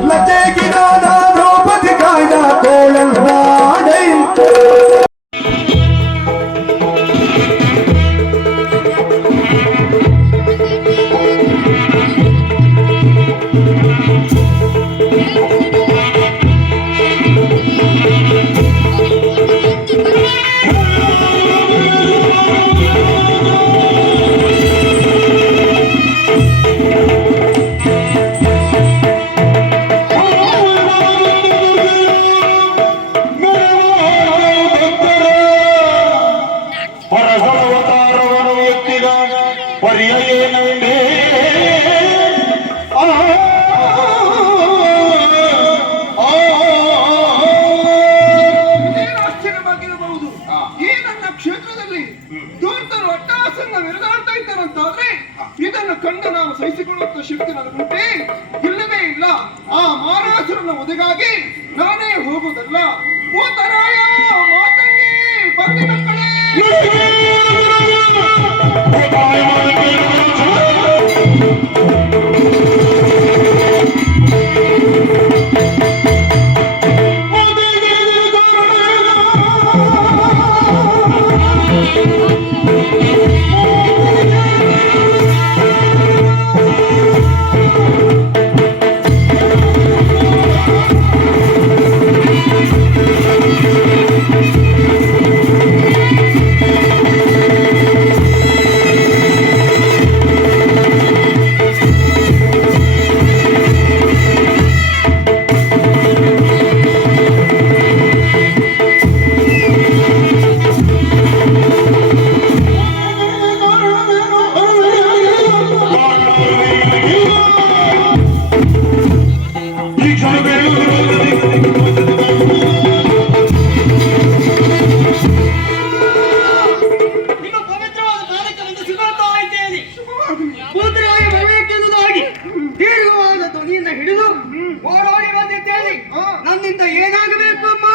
Let's take it on. ಸಹಿಸಿಕೊಳ್ಳುವಂತ ಶಕ್ತಿ ನನಗುಂಟೆ ಇಲ್ಲವೇ ಇಲ್ಲ. ಆ ಮಹಾರಾಜರನ್ನ ಒದಗಾಗಿ ನಾನೇ ಹೋಗುವುದಲ್ಲ. ಓತರಾಯ ದೀರ್ಘವಾದ ಧ್ವನಿಯಿಂದ ಹಿಡಿದು ಓಡೋಡಿ ಬಂದಿದ್ದೇನೆ ನನ್ನಿಂದ ಏನಾಗಬೇಕು ಅಮ್ಮ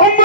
ಅಮ್ಮ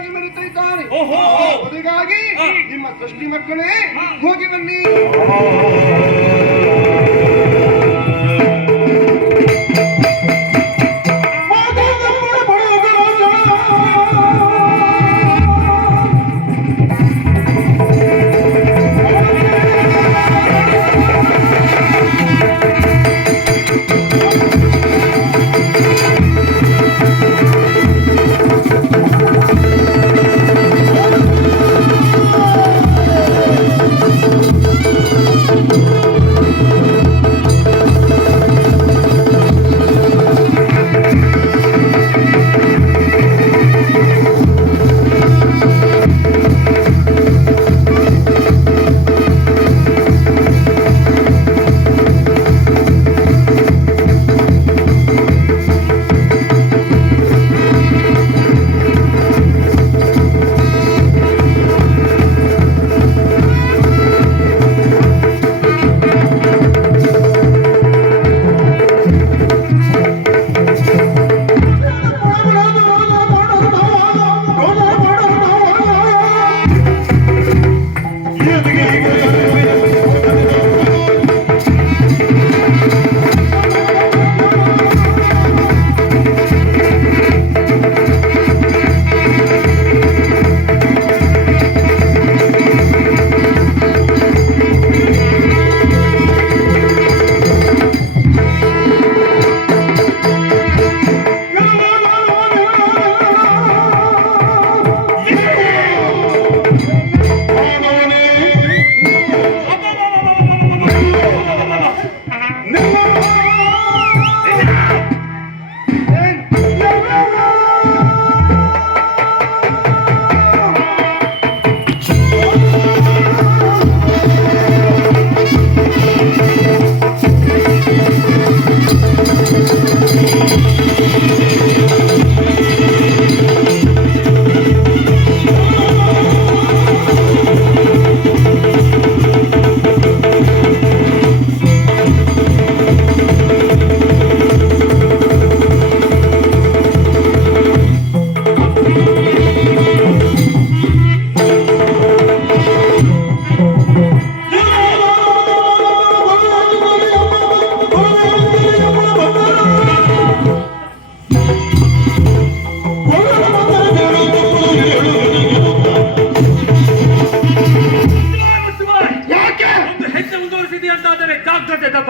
ಶ್ರೇಷ್ಠನಾಗಿ ಓಹೋ! ಅದಕ್ಕಾಗಿ ನಿಮ್ಮ ಸೃಷ್ಟಿ ಮಕ್ಕಳೇ ಹೋಗಿ ಬನ್ನಿ.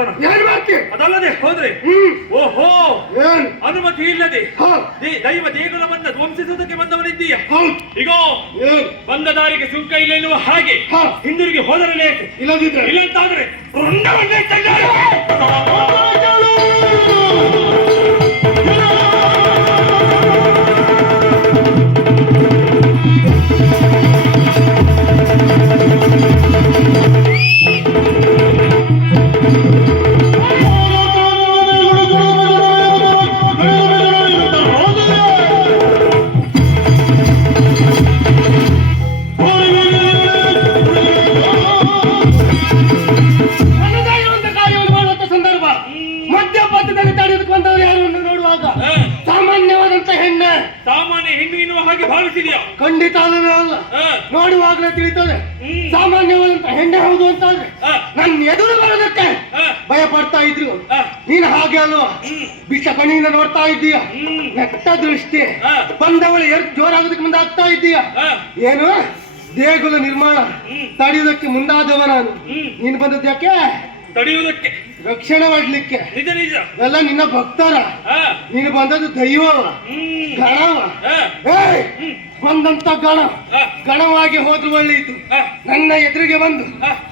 ಮಾಡ್ತೀಯ ಅಂತಾದರೆ ಏನ್ ಮಾಡ್ತಿ ಅದಲ್ಲದೆ ಹೋದ್ರೆ ಓಹೋ ಏನ್? ಅನುಮತಿ ಇಲ್ಲದೆ ದೈವ ದೇಗುಲವನ್ನ ಧ್ವಂಸಿಸುವುದಕ್ಕೆ ಬಂದವನಿದ್ದೀಯ? ಈಗ ಬಂದ ದಾರಿಗೆ ಸುಂಕ ಇಲ್ಲ ಎನ್ನುವ ಹಾಗೆ. ಹಿಂದಿರುಗಿ ಹೋದರಲೇ ಇಲ್ಲದಿದ್ರೆ? ಇಲ್ಲಂತಾದ್ರೆ ವೃಂದವನ್ನೇ ತೆಗೆದು ಮಧ್ಯಪಥದಲ್ಲಿ ತಡೆದುಕೊಂಡು ಬಂದವರು ಯಾರು ನೋಡುವಾಗ. ಸಾಮಾನ್ಯವಾದಂತ ಹೆಣ್ಣೆ ಸಾಮಾನ್ಯ ಹೆಣ್ಣು ಎನ್ನುವ ಹಾಗೆ ಭಾವಿಸಿದ್ಯಾ ಖಂಡಿತ ಅಲ್ಲ. ನೋಡುವಾಗಲೇ ತಿಳಿತದೆ. ಸಾಮಾನ್ಯವಾದಂತ ಹೆಣ್ಣೆ ಹೌದು ಅಂತ. ನನ್ನ ಎದುರು ಬರೋದಕ್ಕೆ. ಭಯ ಪಡ್ತಾ ಇದ್ರು. ನೀನು ಹಾಗೆ ಅಲ್ವಾ ಕಣಿಯಿಂದ ನೋಡ್ತಾ ಇದ್ದೀಯ. ನೆಟ್ಟ ದೃಷ್ಟಿ. ಬಂದವಳು ಎರ್ ಜೋರಾಗೋದಕ್ಕೆ ಮುಂದೆ ಆಗ್ತಾ ಇದ್ದೀಯ ಏನು ದೇಗುಲ ನಿರ್ಮಾಣ. ತಡೆಯುವುದಕ್ಕೆ ಮುಂದಾದವ ನಾನು ನೀನು ಬಂದದ್ದು ಯಾಕೆ ತಡೆಯುವುದಕ್ಕೆ. ರಕ್ಷಣೆ ಮಾಡ್ಲಿಕ್ಕೆ ನಿಜ ನಿಜ. ಎಲ್ಲ ನಿನ್ನ ಭಕ್ತರ. ನೀನು ಬಂದದ್ದು ದೈವವ. ಗಣವ. ಬಂದಂತ ಗಣ. ಗಣವಾಗಿ ಹೋದ್ರು ಒಳ್ಳೆಯಿತು ನನ್ನ ಎದುರಿಗೆ ಬಂದು.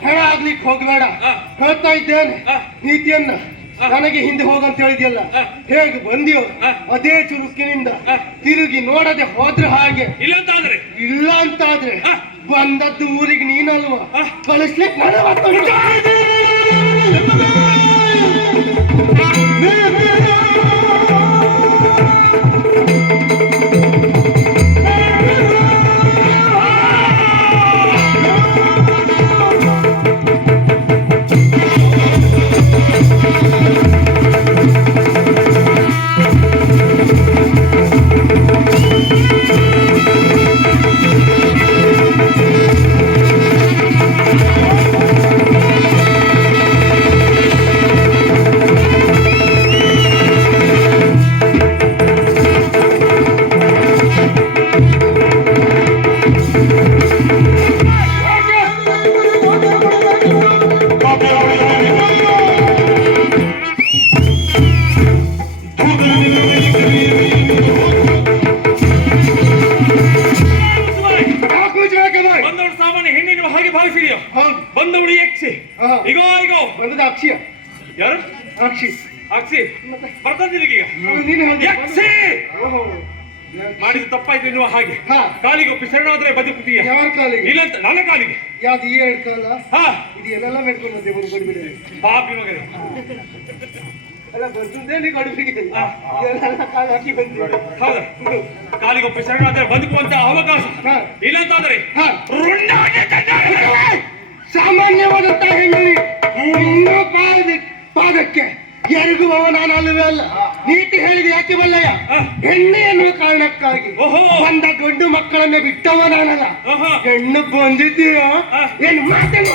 ಹೆಣ ಆಗ್ಲಿಕ್ಕೆ ಹೋಗಬೇಡ. ಹೇಳ್ತಾ ಇದ್ದೇನೆ. ನೀತಿಯನ್ನ ನನಗೆ ಹಿಂದೆ ಹೋಗಂತ ಹೇಳಿದ್ಯಲ್ಲ. ಹೇಗೆ ಬಂದಿಯೋ ಅದೇ ಚುರುಕಿನಿಂದ ತಿರುಗಿ ನೋಡದೆ ಹೋದ್ರೆ ಹಾಗೆ. ಇಲ್ಲ ಅಂತಾದ್ರೆ. ಇಲ್ಲ ಅಂತಾದ್ರೆ. ಬಂದದ್ದು ಊರಿಗೆ ನೀನಲ್ವಾ. ಕಳಿಸ್ಲಿಕ್ಕೆ Thank you. ಅಕ್ಷಿ ಅಕ್ಷಿ ಓಹೋ. ಮಾಡಿದ ತಪ್ಪಾಯ್ತು ಎನ್ನುವ ಹಾಗೆ. ಕಾಲಿಗೆ ಒಪ್ಪಿ ಶರಣಾದ್ರೆ ಬದುಕುತ್ತೀಯ. ಯಾರ ಕಾಲಿಗೆ? ಇಲ್ಲ ಅಂತ ನನ್ನ ಕಾಲಿಗೆ. ಯಾವ್ದು ಈ ಎರಡು ಕಾಲ? ಹಾ. ಇದು ಎಲ್ಲೆಲ್ಲ ಮೆಡ್ಕೊಂಡು ಬಂದೆ ಬಂದು ಕೊಡ್ಬಿಡಿ ಪಾಪಿ ಮಗನೇ. ಅಲ್ಲ ಕಾಲು ಹಾಕಿ ಬಂದಿ. ಹೌದಾ. ಕಾಲಿಗೆ ಒಪ್ಪಿ ಶರಣಾದ್ರೆ ಬದುಕುವಂತ ಅವಕಾಶ. ಇಲ್ಲ ಅಂತಾದ್ರೆ. ಸಾಮಾನ್ಯವಾದಂತ ಹೆಣ್ಣು ಇನ್ನೂ ಪಾದಕ್ಕೆ ಎರಗುವವ ನಾನು ಅಲ್ಲವೇ ಅಲ್ಲ ನೀತಿ ಹೇಳಿದ ಯಾಕೆ ಬಲ್ಲಯ್ಯ. ಹೆಣ್ಣು ಎನ್ನುವ ಕಾರಣಕ್ಕಾಗಿ ಓಹೋ. ಬಂದ ಗಂಡು ಮಕ್ಕಳನ್ನೇ ಬಿಟ್ಟವ ನಾನಲ್ಲ. ಹೆಣ್ಣು ಬಂದಿದ್ದೀಯ. ಏನು ಮಾತೇನು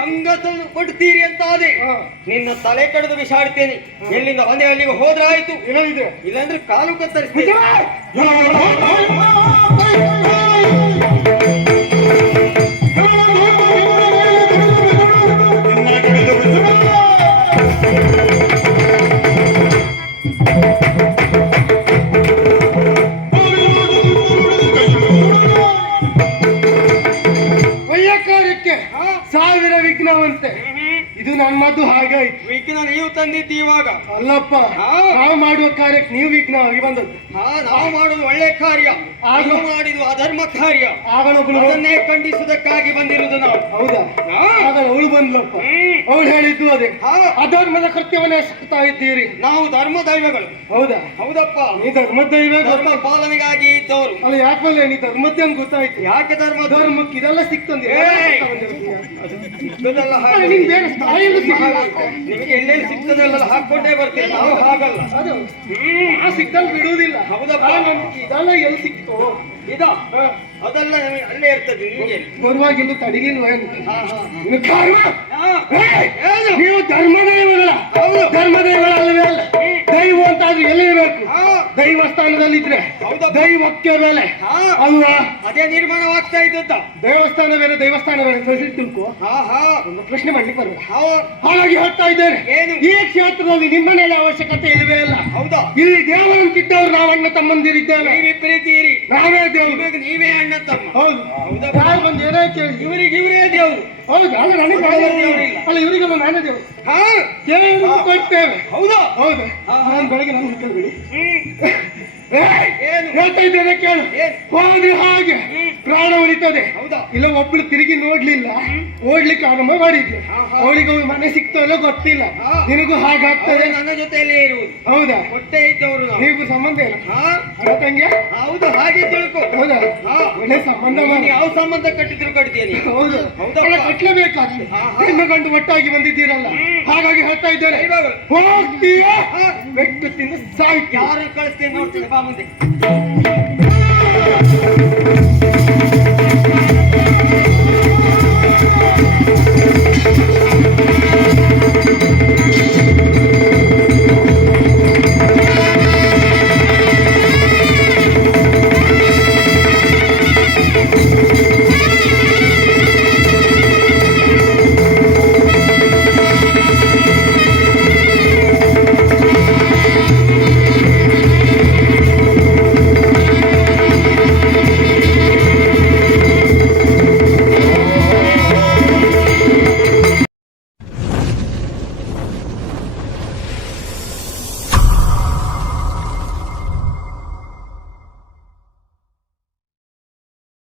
ಅದಕ್ಕೆ ಭಂಗ ತ- ಕೊಡ್ತೀರಿ ಅಂತಾದೆ. ಅದೇ ನಿನ್ನ ತಲೆ ಕಡಿದು ಬಿಸಾಡ್ತೇನೆ. ಎಲ್ಲಿಂದ ಒಂದೇ ಅಲ್ಲಿಗೆ ಹೋದ್ರ ಆಯ್ತು ಇಲ್ಲಂದ್ರೆ ಕಾಲು ಕತ್ತರಿಸ್ತೇನೆ. ಸಾವಿರ ವಿಘ್ನವಂತೆ ಇದು ನನ್ನ ಹಾಗೆ ಆಯ್ತು. ವಿಘ್ನ ನೀವು ತಂದಿದ್ದು ಇವಾಗ. ಅಲ್ಲಪ್ಪ ಹಾ. ನಾವು ಮಾಡುವ ಕಾರ್ಯಕ್ಕೆ ನೀವು ವಿಘ್ನವಾಗಿ ಬಂದದ್ದು. ಹಾ ನಾವು ಮಾಡುದು ಒಳ್ಳೆ ಕಾರ್ಯ. ಆಗ- ನೀವು ಮಾಡಿದ್ದು ಅಧರ್ಮ ಕಾರ್ಯ. ಆಗಳೊಬ್ಳು ಅದನ್ನೇ ಖಂಡಿಸುವುದಕ್ಕಾಗಿ ಬಂದಿರುವುದು ನಾವು. ಹೌದಾ? ಹಾ. ಆಗ ಅವಳು ಬಂದ್ಲಪ್ಪ. ಹ್ಮ್. ಅವಳು ಹೇಳಿದ್ದು ಅದೇ. ಹಾ. ಅಧರ್ಮದ ಕೃತ್ಯವನ್ನೇ ಸಕ್ತಾ ಇದ್ದೀರಿ. ನಾವು ಧರ್ಮ ದೈವಗಳು. ಹೌದಾ? ಹೌದಪ್ಪ. ನೀ ಧರ್ಮ ದೈವ ಧರ್ಮ ಪಾಲನೆಗಾಗಿ ಇದ್ದವರು. ಅಲ್ಲ ಯಾಕಲ್ಲ ನೀ ಧರ್ಮದ್ದೇ ಅಂತ ಗೊತ್ತಾಯ್ತು. ಯಾಕೆ ಧರ್ಮ ಧರ್ಮಕ್ಕೆ ಇದೆಲ್ಲ ಸಿಕ್ತಂದೆ ಏಯ್! ಸಿಕ್ಕದಲ್ಲ ಹಾಗೆ. ನಿಂಗೆ ಬೇರೆ ಸಿಗಲ್ಲ ನಿಮಗೆ ಎಲ್ಲೆಲ್ಲಿ ಸಿಗ್ತದಲ್ಲ ಹಾಕೊಂಡೇ ಬರ್ತೀವಿ. ನಾವು ಹಾಗಲ್ಲ. ಅದು. ಆ ಸಿಕ್ಕಲ್ ಬಿಡುವುದಿಲ್ಲ. ಹೌದಾ ಅಲ್ಲ, ನಮ್ಗೆ ಇದೆಲ್ಲ ಎಲ್ಲಿ ಸಿಕ್ತು? ಇದ ಅದೆಲ್ಲ ಅಲ್ಲೇ ಇರ್ತದೆ ನಿಮಗೆ! ಏನು? ನೀವು ಧರ್ಮದೈವಗಳ ಹೌದು. ಧರ್ಮದೈವಗಳ ಅಲ್ಲವೇ ಅಲ್ಲ ದೈವ ಅಂತ ಎಲ್ಲಿರಬೇಕು ಎಲ್ಲಿ ದೈವ ದೈವಸ್ಥಾನದಲ್ಲಿದ್ರೆ ಹೌದ. ದೈವಕ್ಕೆ ಮೇಲೆ. ಹಾ. ಅಲ್ವಾ? ಅದೇ ನಿರ್ಮಾಣವಾಗ್ತಾ ಇದ್ದಂತ ದೇವಸ್ಥಾನ ಬೇರೆ ದೇವಸ್ಥಾನ ಬೇರೆ ಹಾ ಒಂದು ಪ್ರಶ್ನೆ ಮಾಡ್ಲಿಕ್ಕೆ ಬರಬೇಡ ಹಾಗಾಗಿ ಹೇಳ್ತಾ ಇದ್ದೇನೆ? ಈ ಕ್ಷೇತ್ರದಲ್ಲಿ ನಿಮ್ಮನೆಲ್ಲ ಅವಶ್ಯಕತೆ ಇಲ್ಲವೇ ಅಲ್ಲ? ಹೌದಾ. ಇಲ್ಲಿ ದೇವರನ್ನು ಕಿಟ್ಟವರು ನಾವು ಅಣ್ಣ ತಮ್ಮಂದಿರಿದ್ದೇವೆ ಇರಿ ನಾವೇ ದೇವರು ನೀವೇ ಅಣ್ಣ ತಮ್ಮ. ಹೌದು. ಹೌದಾ? ಯಾರು ಬಂದು ಏನೋ ಕೇಳಿ. ಇವರಿಗೆ ಇವರೇ ದೇವರು. ಹೌದು ಅಲ್ಲ ನನಗೆ. ಅಲ್ಲ ಇವರಿಗೆಲ್ಲ ನಾನೇ ದೇವರು. ಹಾ. ಕೊಡ್ತೇವೆ. ಹೌದಾ? ಹೌದು. ನಾನು ಬೆಳಗ್ಗೆ ನಾನು ಬಿಡಿ? ಹೇಳ್ತಾ ಇದ್ದೇನೆ ಕೇಳು? ಹೋದ್ರೆ ಹಾಗೆ. ಪ್ರಾಣ ಉಳಿತದೆ ಹೌದಾ? ಇಲ್ಲ ಒಬ್ಳು ತಿರುಗಿ ನೋಡ್ಲಿಲ್ಲ. ಓಡ್ಲಿಕ್ಕೆ ಆರಂಭ ಮಾಡಿದ್ಲು. ಹಾ. ಅವಳಿಗೆ ಅವಳು ಮನೆ ಸಿಕ್ತಲ್ಲ ಗೊತ್ತಿಲ್ಲ. ನಿನಗೂ ಹಾಗಾಗ್ತದೆ ನನ್ನ ಜೊತೆಯಲ್ಲೇ ಇರುವುದು. ಹೌದಾ? ಹೊಟ್ಟೆ ಇದ್ದವರು ನಾವು. ಸಂಬಂಧ ಇಲ್ಲ? ತಂಗಿ? ಹೌದು ಹಾಗೆ ತಿಳ್ಕೊ. ಹೌದಾ? ಒಳ್ಳೆ ಸಂಬಂಧ ಯಾವ ಸಂಬಂಧ ಕಟ್ಟಿದ್ರು ಕಟ್ತೀನಿ. ಹೌದು. ಹೌದಾ ಕಟ್ಲೇಬೇಕಾಗ್ತದೆ. ಹೆಣ್ಣು ಗಂಡು ಒಟ್ಟಾಗಿ ಬಂದಿದ್ದೀರಲ್ಲ? ಹಾಗಾಗಿ ಹೇಳ್ತಾ ಇದ್ದಾರೆ ಹೋಗ್ತೀಯ. ಬೆಟ್ಟು ತಿಂದು ಸಾಯ್ತು ಯಾರು ಕಳಿಸ್ತೇನೆ ನೋಡ್ತೀನಿ. ಬಾ ಮುಂದೆ